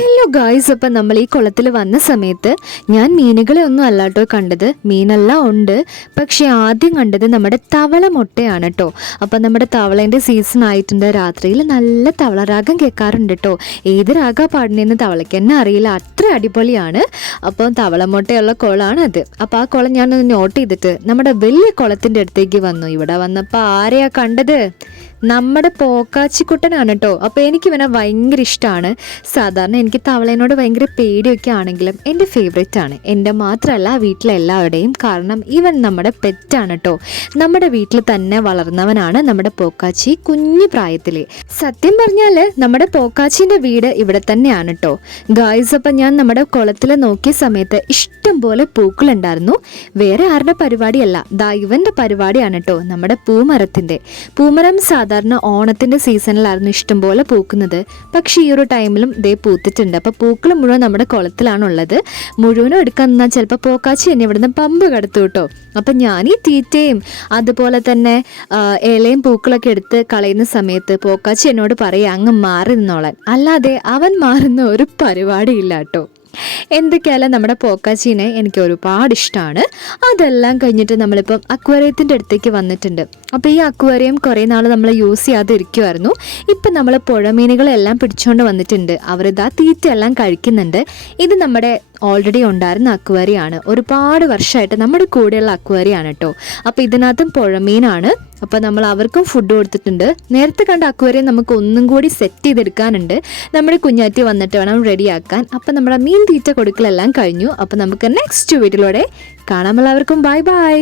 Hello guys അപ്പം നമ്മൾ ഈ കുളത്തിൽ വന്ന സമയത്ത് ഞാൻ മീനുകളെ ഒന്നും അല്ല കേട്ടോ കണ്ടത്. മീനെല്ലാം ഉണ്ട്. പക്ഷെ ആദ്യം കണ്ടത് നമ്മുടെ തവള മുട്ടയാണ് കേട്ടോ അപ്പം നമ്മുടെ തവളേന്റെ സീസൺ ആയിട്ടുണ്ട്. രാത്രിയിൽ നല്ല തവള രാഗം കേൾക്കാറുണ്ട് കേട്ടോ ഏത് രാഗ പാടുന്നതെന്ന് തവളയ്ക്ക് തന്നെ അറിയില്ല. അത്ര അടിപൊളിയാണ്. അപ്പം തവള മുട്ടയുള്ള കുളമാണ് അത്. അപ്പം ആ കുളം ഞാനൊന്ന് നോട്ട് ചെയ്തിട്ട് നമ്മുടെ വലിയ കുളത്തിന്റെ അടുത്തേക്ക് വന്നു. ഇവിടെ വന്നപ്പോൾ ആരെയാ കണ്ടത്? നമ്മുടെ പോക്കാച്ചിക്കുട്ടനാണ് കേട്ടോ അപ്പോൾ എനിക്ക് ഇവനെ ഭയങ്കര ഇഷ്ടമാണ് സാധാരണ എനിക്ക് തവളേനോട് ഭയങ്കര പേടിയൊക്കെ ആണെങ്കിലും എന്റെ ഫേവറേറ്റ് ആണ്. എന്റെ മാത്രമല്ല വീട്ടിലെ എല്ലാവരുടെയും കാരണം ഇവൻ നമ്മുടെ പെറ്റാണ് കേട്ടോ നമ്മുടെ വീട്ടിൽ തന്നെ വളർന്നവനാണ് നമ്മുടെ പോക്കാച്ചി കുഞ്ഞു പ്രായത്തിൽ സത്യം പറഞ്ഞാൽ നമ്മുടെ പോക്കാച്ചിന്റെ വീട് ഇവിടെ തന്നെയാണ് കേട്ടോ ഗായ്സ് അപ്പം ഞാൻ നമ്മുടെ കുളത്തിൽ നോക്കിയ സമയത്ത് ഇഷ്ടം പോലെ പൂക്കളുണ്ടായിരുന്നു. വേറെ ആരുടെ പരിപാടിയല്ല. ദാ ഇവന്റെ പരിപാടിയാണ് കേട്ടോ നമ്മുടെ പൂമരത്തിന്റെ. പൂമരം സാധാരണ ഓണത്തിന്റെ സീസണിലായിരുന്നു ഇഷ്ടംപോലെ പൂക്കുന്നത്. പക്ഷേ ഈ ഒരു ടൈമിലും ഇതേ പൂത്തിട്ടുണ്ട്. അപ്പോൾ പൂക്കൾ മുഴുവൻ നമ്മുടെ കുളത്തിലാണുള്ളത്. മുഴുവനും എടുക്കാൻ നിന്നാൽ ചിലപ്പോൾ പോക്കാച്ചി തന്നെ ഇവിടുന്ന് പമ്പ് കടത്തു കേട്ടോ. അപ്പം ഞാൻ ഈ തീറ്റയും അതുപോലെ തന്നെ ഇലയും പൂക്കളൊക്കെ എടുത്ത് കളയുന്ന സമയത്ത് പോക്കാച്ചി എന്നോട് പറയുക അങ്ങ് മാറി നിന്നോളാൻ. അല്ലാതെ അവൻ മാറുന്ന ഒരു പരിപാടിയില്ല കേട്ടോ. എന്തൊക്കെയായാലും നമ്മുടെ പോക്കാച്ചീനെ എനിക്ക് ഒരുപാട് ഇഷ്ടമാണ് അതെല്ലാം കഴിഞ്ഞിട്ട് നമ്മളിപ്പം അക്വേറിയത്തിന്റെ അടുത്തേക്ക് വന്നിട്ടുണ്ട്. അപ്പോൾ ഈ അക്വേറിയം കുറേ നാൾ നമ്മൾ യൂസ് ചെയ്യാതെ ഇരിക്കുമായിരുന്നു ഇപ്പം നമ്മൾ പുഴമീനുകളെല്ലാം പിടിച്ചുകൊണ്ട് വന്നിട്ടുണ്ട്. അവരിതാ തീറ്റയെല്ലാം കഴിക്കുന്നുണ്ട്. ഇത് നമ്മുടെ ഓൾറെഡി ഉണ്ടായിരുന്ന അക്വേറിയാണ്. ഒരുപാട് വർഷമായിട്ട് നമ്മുടെ കൂടെയുള്ള അക്വേറിയാണ് കേട്ടോ അപ്പോൾ ഇതിനകത്തും പുഴമീനാണ്. അപ്പോൾ നമ്മൾ അവർക്കും ഫുഡ് കൊടുത്തിട്ടുണ്ട്. നേരത്തെ കണ്ട അക്വേറിയം നമുക്ക് ഒന്നും കൂടി സെറ്റ് ചെയ്തെടുക്കാനുണ്ട്. നമ്മുടെ കുഞ്ഞാറ്റി വന്നിട്ട് വേണം റെഡിയാക്കാൻ അപ്പോൾ നമ്മുടെ മീൻ തീറ്റ കൊടുക്കലെല്ലാം കഴിഞ്ഞു. അപ്പോൾ നമുക്ക് നെക്സ്റ്റ് വീട്ടിലൂടെ കാണാം. എല്ലാവർക്കും ബൈ ബൈ